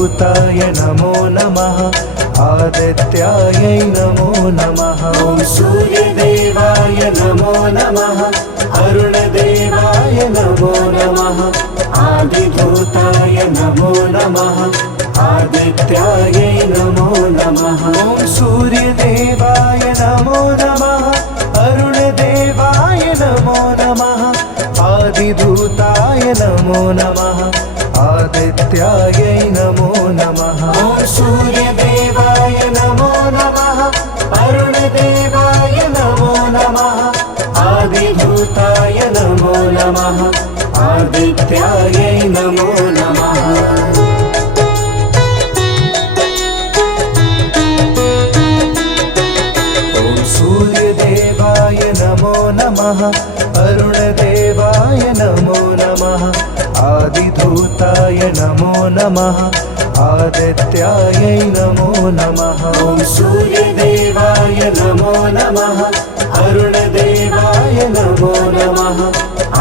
आदिधूताय नमो नमः आदित्यायै नमो नमः। ॐ सूर्यदेवाय नमो नमः अरुणदेवाय नमो नमः आदिधूताय नमो नमः आदित्यायै नमो नमः। ॐ सूर्यदेवाय नमो नमः अरुणदेवाय नमो नमः आदिधूताय नमो नमः आदित्यायै नमो नमः। ॐ सूर्यदेवाय नमो नमः अरुणदेवाय नमो नमः आदिधूताय नमो नमः आदित्यायै नमो नमः। सूर्यदेवाय नमो नमः अरुणदेवाय नमो नमः आदिधूताय नमो नमः आदित्यायै नमो नमः। ॐ सूर्यदेवाय नमो नमः अरुणदेवाय नमो नमः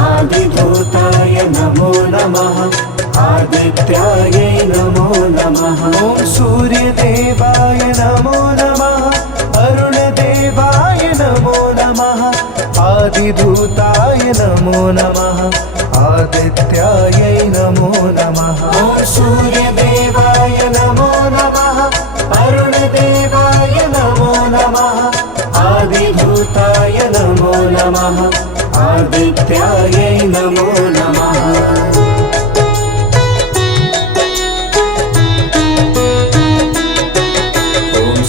आदिधूताय नमो नमः आदित्यायै नमो नमः। ॐ सूर्यदेवाय नमो नमः अरुणदेवाय नमो नमः आदिधूताय नमो नमः आदित्यायै नमो नमः। ॐ सूर्यदेवाय नमो नमः अरुणदेवाय नमो नमः आदिधूताय नमो नमः आदित्यायै नमो नमः।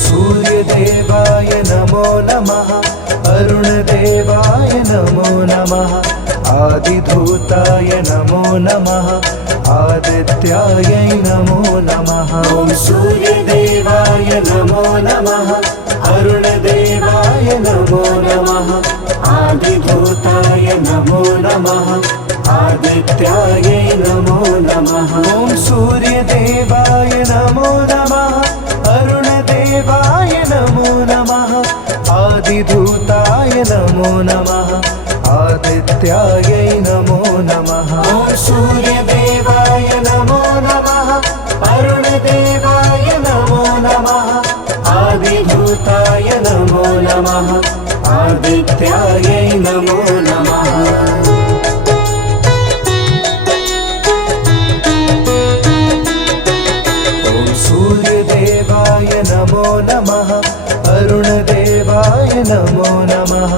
सूर्यदेवाय नमो नमः अरुणदेवाय नमो नमः आदिधूताय नमो नमः आदित्यायै नमो नमः। ॐ सूर्यदेवाय नमो नमः अरुणदेवाय नमो नमः आदिधूताय नमो नमः आदित्यायै नमो नमः। ॐ सूर्यदेवाय नमो नमः अरुणदेवाय नमो नमः आदिधूताय नमो नमः आदित्यायै नमो नमः। ॐ सूर्यदेवाय नमो नमः अरुणदेवाय नमो नमः आदिधूताय नमो नमः आदित्यायै नमो नमः। सूर्यदेवाय नमो नमः अरुणदेवाय नमो नमः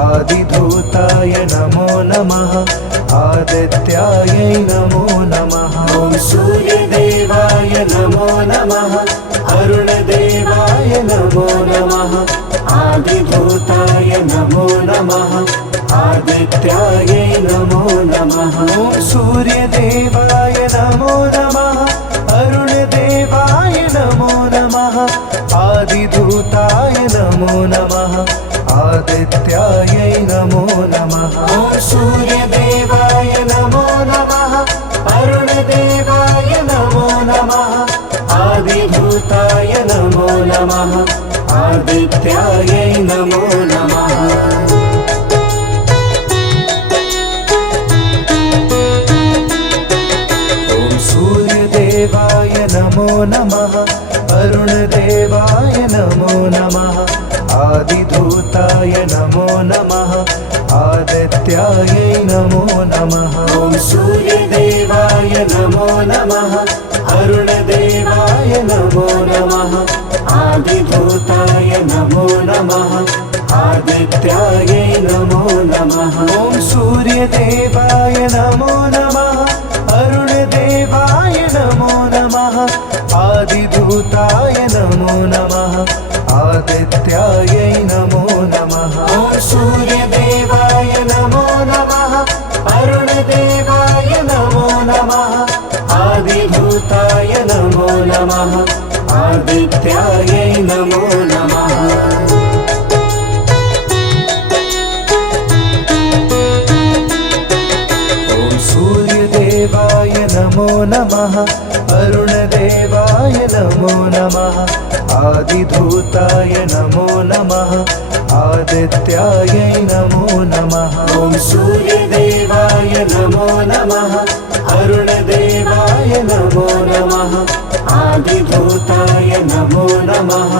आदिधूताय नमो नमः आदित्यायै नमो नमः। ॐ सूर्यदेवाय नमो नमः अरुणदेवाय नमो नमः आदिधूताय नमो नमः आदित्यायै नमो नमः। ॐ सूर्यदेवाय नमो नमः अरुणदेवाय नमो नमः आदिधूताय नमो नमः आदित्यायै नमो नमः। ॐ सूर्यदेवाय नमो नमः अरुणदेवाय नमो नमः आदिधूताय नमो नमः आदित्यायै नमो नमः। सूर्यदेवाय नमो नमः अरुणदेवाय नमो नमः आदिधूताय नमो नमः आदित्यायै नमो नमः। ॐ सूर्यदेवाय नमो नमः अरुणदेवाय नमो नमः आदिधूताय नमो नमः आदित्यायै नमो नमः। ॐ सूर्यदेवाय नमो नमः अरुणदेवाय नमो नमः आदिधूताय नमो नमः आदित्यायै नमो नमः। ॐ सूर्यदेवाय नमो नमः अरुणदेवाय नमो नमः आदिधूताय नमो नमः आदित्यायै नमो नमः। सूर्यदेवाय नमो नमः अरुणदेवाय नमो नमः आदिधूताय नमो नमः आदित्यायै नमो नमः। ॐ सूर्यदेवाय नमो नमः अरुणदेवाय नमो नमः आदिभूताय नमो नमः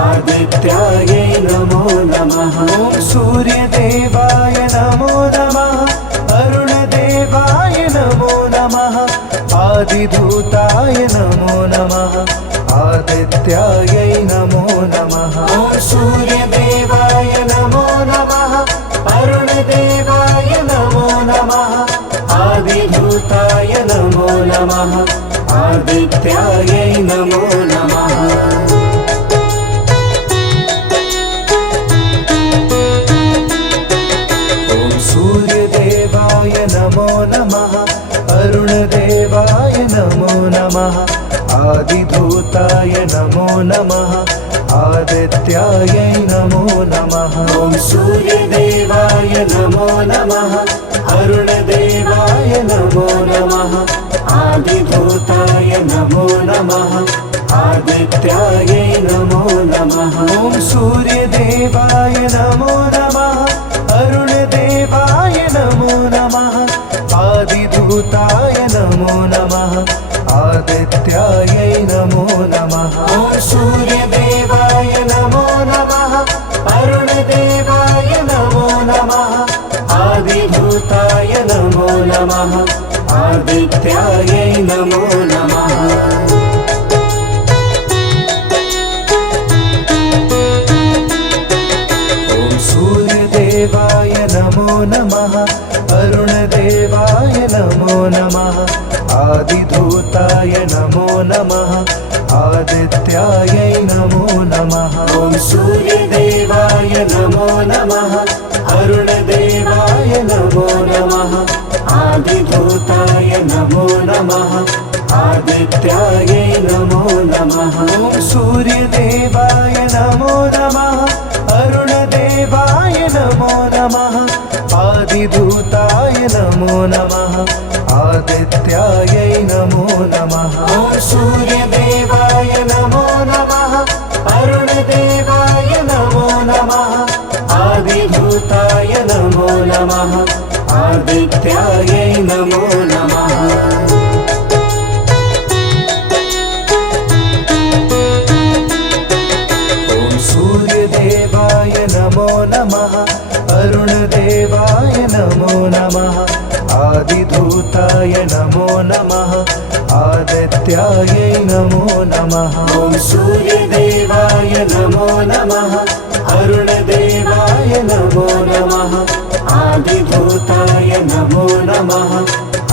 आदित्यायै नमो नमः ॐ सूर्यदेवाय नमो नमः अरुणदेवाय नमो नमः आदिभूताय नमो नमः आदित्यायै नमो नमः ॐ सूर्यदेवाय नमो नमः अरुणदेवाय नमो नमः आदिभूताय नमो नमः आदित्यायै नमो नमः सूर्यदेवाय नमो नमः अरुणदेवाय नमो नमः आदिभूताय नमो नमः आदित्यायै नमो नमः ॐ सूर्यदेवाय नमो नमः अरुणदेवाय नमो नमः आदिभूताय नमो नमः आदित्यायै नमो नमः ॐ सूर्यदेवाय नमो नमः अरुणदेवाय नमो नमः आदिभूताय नमो नमः आदित्यायै नमो नमः ॐ सूर्यदेवाय नमो नमः अरुणदेवाय नमो नमः आदिभूताय नमो नमः आदित्यायै नमो नमः सूर्यदेवाय नमो नमः अरुणदेवाय नमो नमः आदिभूताय नमो नमः आदित्यायै नमो नमः ॐ सूर्यदेवाय नमो नमः अरुणदेवाय नमो नमः आदिभूताय नमो नमः आदित्यायै नमो नमः ॐ सूर्यदेवाय नमो नमः अरुणदेवाय नमो नमः आदिभूताय नमो नमः आदित्यायै नमो नमः ॐ सूर्यदेवाय नमो नमः अरुणदेवाय नमो नमः आदिभूताय नमो नमः आदित्यायै नमो नमः सूर्यदेवाय नमो नमः अरुणदेवाय नमो नमः आदिभूताय नमो नमः आदित्यायै नमो नमः ॐ सूर्यदेवाय नमो नमः अरुणदेवाय नमो नमः आदिभूताय नमो नमः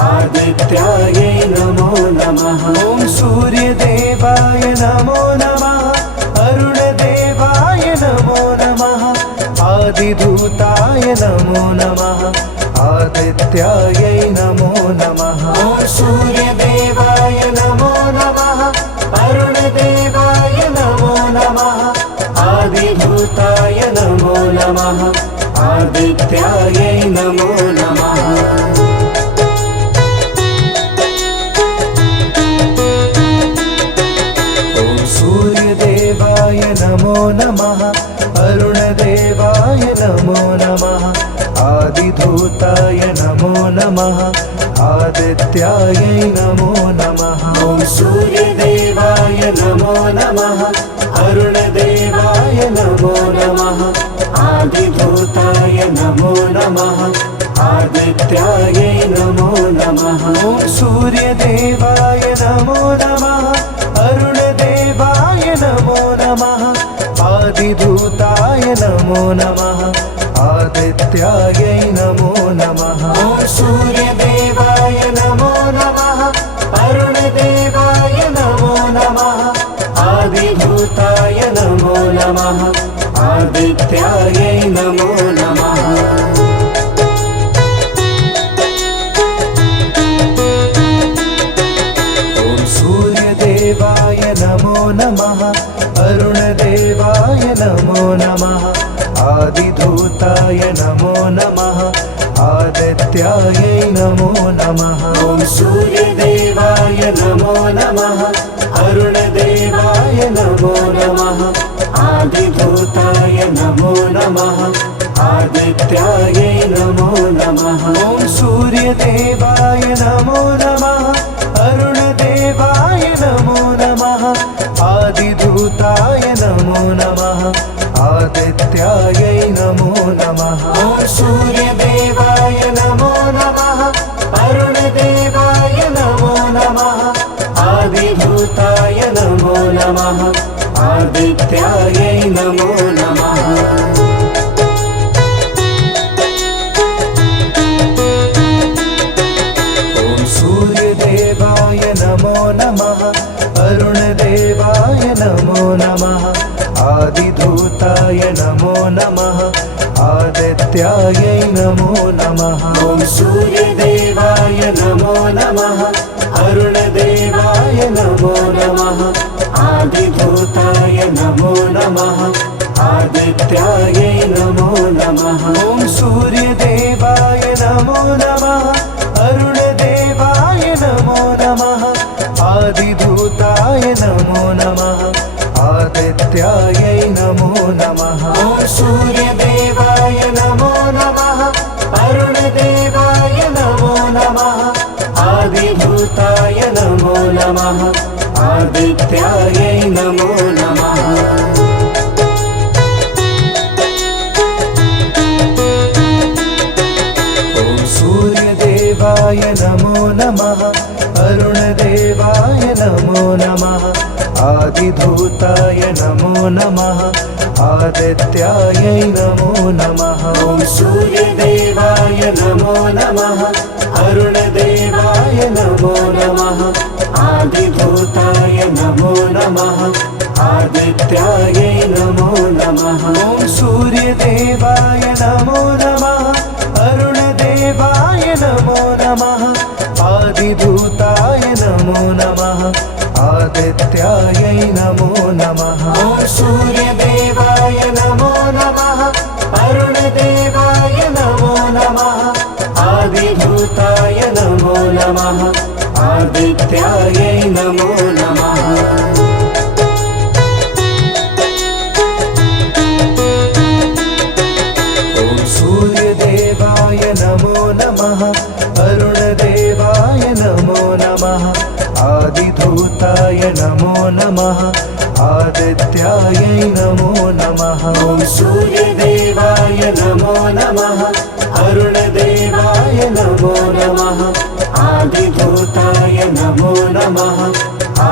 आदित्यायै नमो नमः ॐ सूर्यदेवाय नमो नमः अरुणदेवाय नमो नमः आदिभूताय नमो नमः आदित्यायै नमो नमः ॐ सूर्यदेवाय नमो नमः अरुणदेवाय नमो नमः आदिभूताय नमो नमः आदित्यायै नमो नमः सूर्यदेवाय नमो नमः अरुणदेवाय नमो नमः आदिभूताय नमो नमः आदित्यायै नमो नमः ॐ सूर्यदेवाय नमो नमः अरुणदेवाय नमो नमः आदिभूताय नमो नमः आदित्यायै नमो नमः ॐ सूर्यदेवाय नमो नमः अरुणदेवाय नमो नमः आदिभूताय नमो नमः आदित्यायै नमो नमः ॐ सूर्यदेवाय नमो नमः अरुणदेवाय नमो नमः आदिभूताय नमो नमः आदित्यायै नमो नमः सूर्यदेवाय नमो नमः अरुणदेवाय नमो नमः आदिभूताय नमो नमः आदित्यायै नमो नमः ॐ सूर्यदेवाय नमो नमः अरुणदेवाय नमो नमः आदिभूताय नमो नमः आदित्यायै नमो नमः ॐ सूर्यदेवाय नमो नमः अरुण आदिधूताय नमो नमः आदित्यायै नमो नमः ॐ सूर्यदेवाय नमो नमः अरुणदेवाय नमो नमः आदिधूताय नमो नमः आदित्यायै नमो नमः ॐ सूर्यदेवाय नमो नमः अरुणदेवाय नमो नमः आदिधूताय नमो नमः आदित्यायै नमो नमः ॐ सूर्यदेवाय नमो नमः अरुणदेवाय नमो नमः आदिधूताय नमो नमः आदित्यायै नमो नमः ॐ सूर्यदेवाय नमो नमः अरुणदेवाय नमो नमः आदिधूताय नमो नमः आदित्यायै नमो नमः ॐ सूर्यदेवाय नमो नमः अरुणदेवाय नमो नमः आदिधूताय नमो नमः आदित्यायै नमो नमः ॐ सूर्यदेवाय नमो नमः अरुणदेवाय नमो नमः आदिधूताय नमो नमः आदित्यायै नमो नमः ॐ सूर्यदेवाय नमो नमः अरुणदेवाय नमो नमः आदिधूताय नमो नमः आदित्यायै नमो नमः ॐ सूर्यदेवाय नमो नमः अरुणदेवाय नमो नमः आदिधूताय नमो नमः आदित्यायै नमो नमः ॐ सूर्यदेवाय नमो नमः अरुणदेवाय नमो नमः आदिधूताय नमो नमः आदित्यायै नमो नमः ॐ सूर्यदेवाय नमो नमः अरुणदेवाय नमो नमः आदिधूताय नमो नमः आदित्यायै नमो नमः ॐ सूर्यदेवाय नमो नमः अरुणदेवाय नमो नमः आदिधूताय नमो नमः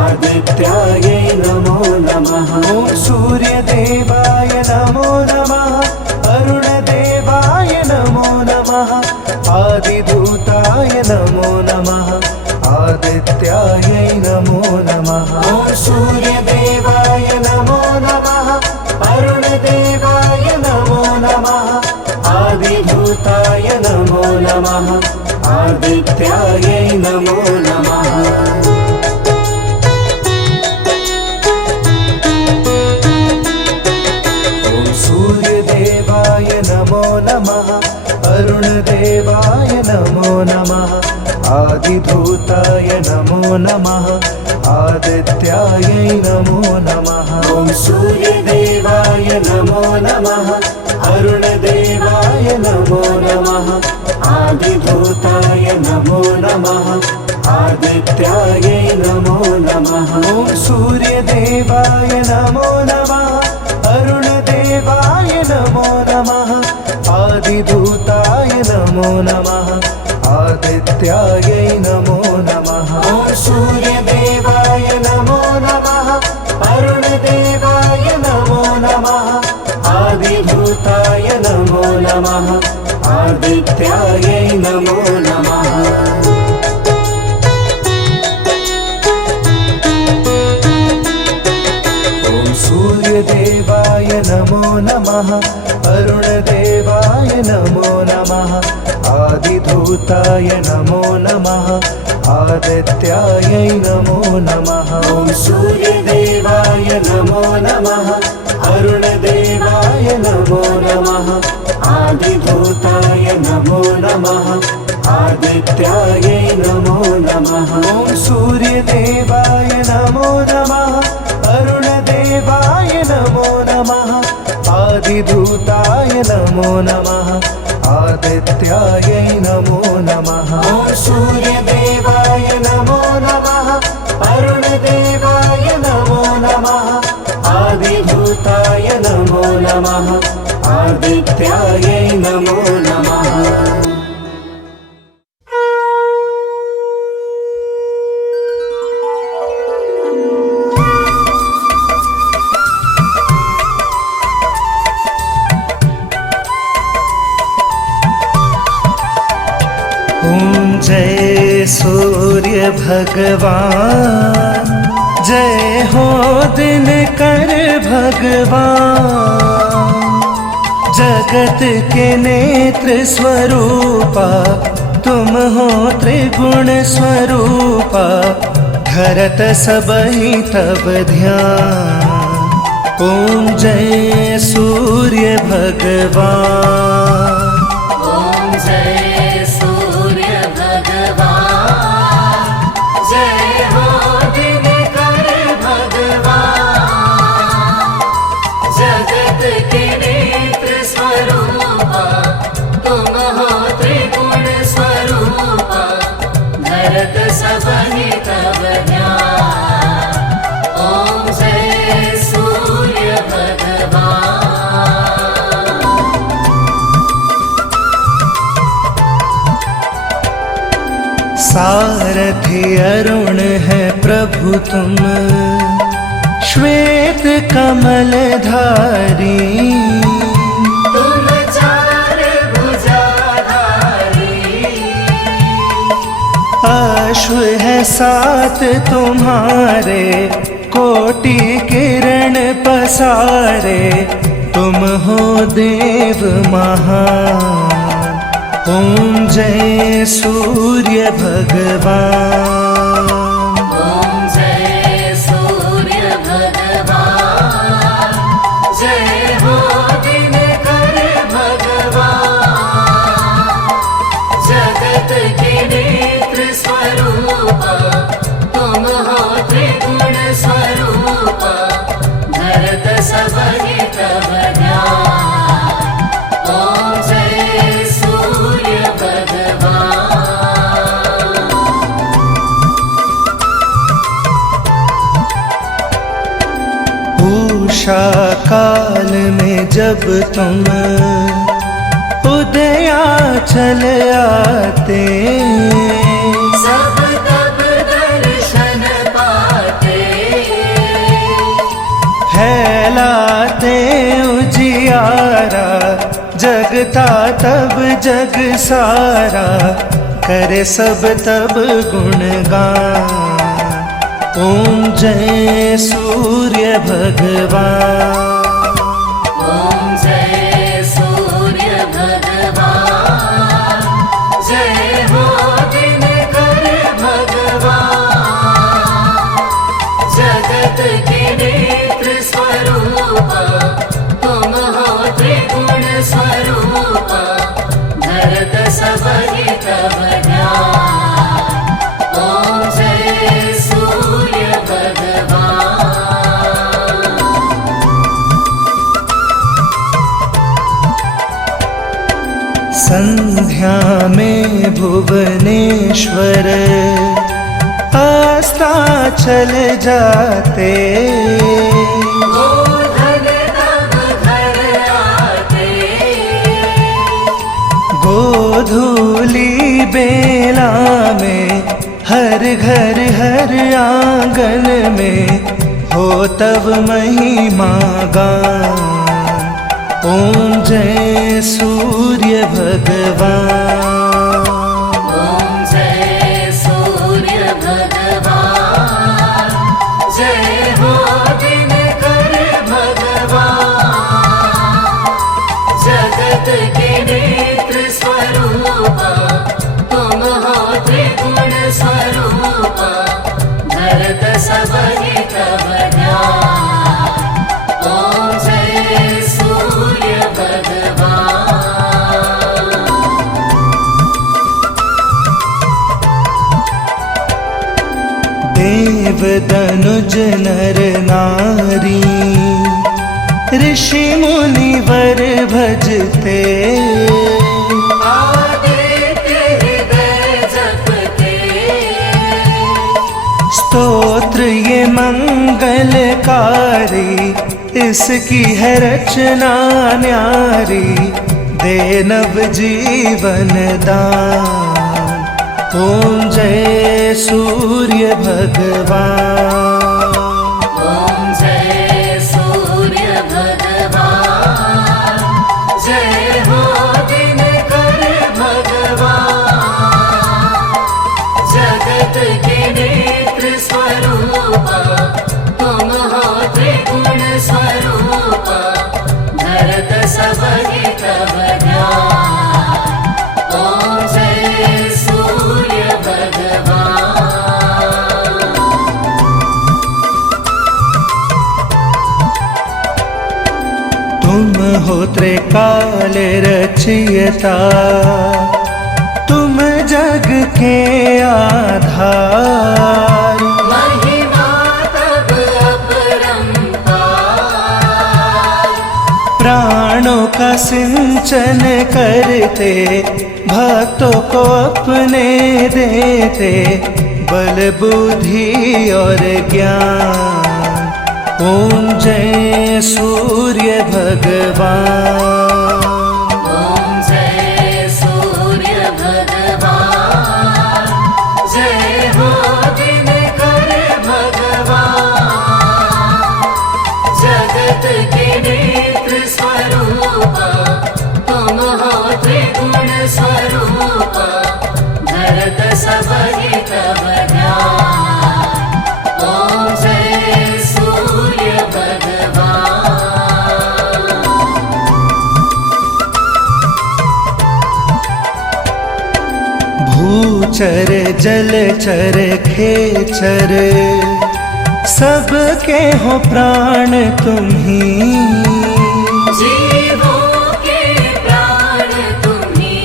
आदित्यायै नमो नमः ॐ सूर्यदेवाय नमो नमः अरुणदेवाय नमो नमः आदिधूताय नमो नमः आदित्यायै नमो नमः ॐ सूर्यदेवाय नमो नमः अरुणदेवाय नमो नमः आदिधूताय नमो नमः आदित्यायै नमो नमः ॐ सूर्यदेवाय नमो नमः अरुणदेवाय नमो नमः आदिधूताय नमो नमः आदित्यायै नमो नमः ॐ सूर्यदेवाय नमो नमः अरुणदेवाय नमो नमः आदिधूताय नमो नमः आदित्यायै नमो नमः ॐ सूर्यदेवाय नमो नमः अरुणदेवाय नमो नमः आदिधूताय नमो नमः आदित्यायै नमो नमः ॐ सूर्यदेवाय नमो नमः अरुणदेवाय नमो नमः आदिधूताय नमो नमः आदित्यायै नमो नमः ॐ सूर्यदेवाय नमो नमः अरुणदेवाय नमो नमः आदिधूताय नमो नमः आदित्यायै नमो नमः ॐ सूर्यदेवाय नमो नमः अरुणदेवाय नमो नमः आदिधूताय नमो नमः आदित्यायै नमो नमः ॐ सूर्यदेवाय नमो नमः अरुणदेवाय नमो नमः आदिधूताय नमो नमः आदित्यायै नमो नमः ॐ सूर्यदेवाय नमो नमः अरुणदेवाय नमो नमः आदिधूताय नमो नमः आदित्यायै नमो नमः। ओम जय सूर्य भगवान, जय हो दिनकर भगवान। जगत के नेत्र स्वरूपा तुम हो त्रिगुण स्वरूपा, धरत सबहि तब ध्यान। ओम जय सूर्य भगवान। ओम जय सूर्य भगवान, जय हो दिनकर भगवान। जगत के नेत्र स्वरूपा तुम हो त्रिगुण स्वरूपा, धरत सबहि तब ध्यान। ओम जय सूर्य भगवान। सारथि अरुण है प्रभु तुम, श्वेत कमल धारी। तुम चार भुजाधारी, अश्व है सात तुम्हारे, कोटि किरण पसारे। तुम हो देव महान। ओम जय सूर्य भगवान। ओम जय सूर्य भगवान, जय हो दिनकर भगवान। जगत के नेत्र स्वरूपा तुम हो त्रिगुण स्वरूपा, धरत सबहि तब ध्यान। ओम जय सूर्य भगवान। उषा काल में जब तुम उदयाचल आते, सब तब दर्शन पाते। फैलाते उजियारा, जगता तब जग सारा। करे सब तब गुणगान। ओम जय सूर्य भगवान। ओम जय सूर्य भगवान, जय हो दिनकर भगवान। जगत के नेत्र स्वरूपा तुम हो त्रिगुण स्वरूपा, धरत सबहि तब ध्यान। ओम जय सूर्य भगवान। संध्या में भुवनेश्वर अस्ताचल जाते। गोधन तब घर आते। गोधूली बेला में हर घर हर आंगन में हो तब महिमा गान। ओम जय सूर्य भगवान। ओम जय सूर्य भगवान, जय हो दिनकर भगवान। जगत के नेत्र स्वरूपा तुम हो त्रिगुण स्वरूपा, धरत सबहि तब ध्यान। ओम जय सूर्य भगवान। देव दनुज नर नारी, ऋषि मुनि वर भजते। आदित्य हृदय जपते। स्तोत्र ये मंगलकारी, इसकी है रचना न्यारी, दे नव जीवन दान। ओम जय सूर्य भगवान। ओम जय सूर्य भगवान, जय हो दिनकर भगवान। जगत के नेत्र स्वरूपा तुम हो त्रिगुण स्वरूपा, धरत सबहि तव ध्यान। ओम जय सूर्य भगवान। तुम हो त्रिकाल रचयिता, तुम जग के आधार। महिमा तब अपरंपार, प्राणों का सिंचन करते, भक्तों को अपने देते, बल बुद्धि और ज्ञान। ओम जय सूर्य भगवान। ओम जय सूर्य भगवान, जय हो दिनकर भगवान। जगत के नेत्र स्वरूपा तुम हो त्रिगुण स्वरूपा, धरत सबहि तव ध्यान। ओम जय सूर्य भगवान। भूचर जलचर खेचर, सबके हो प्राण तुम ही। जीवों के प्राण तुम्ही,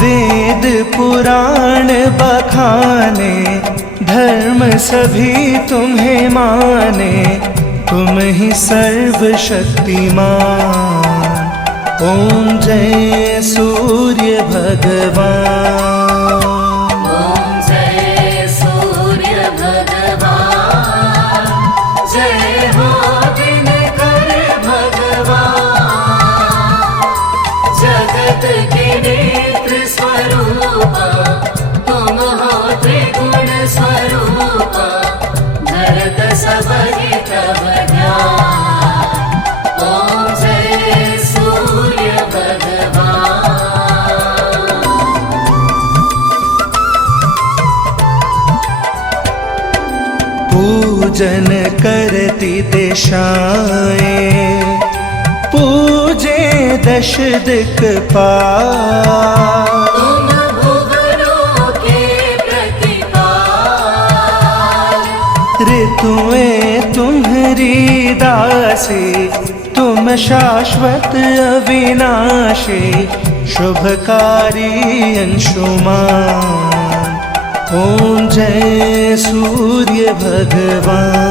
वेद पुराण बखाने, धर्म सभी तुम्हें माने, तुम ही सर्वशक्तिमान। ओम जय सूर्य भगवान। ओम जय सूर्य भगवान, जय हो दिनकर भगवान। जगत के नेत्र स्वरूपा तुम हो त्रिगुण स्वरूपा, धरत सबहि तव ध्यान। ओम जय सूर्य भगवान। पूजन करती दिशाएं, पूजे दश दिक्पाल। तुम भुवनों के प्रतिपाल, ऋतुएं तुम्हारी दासी, तुम शाश्वत अविनाशी, शुभकारी अंशुमान। ओम जय सूर्य भगवान।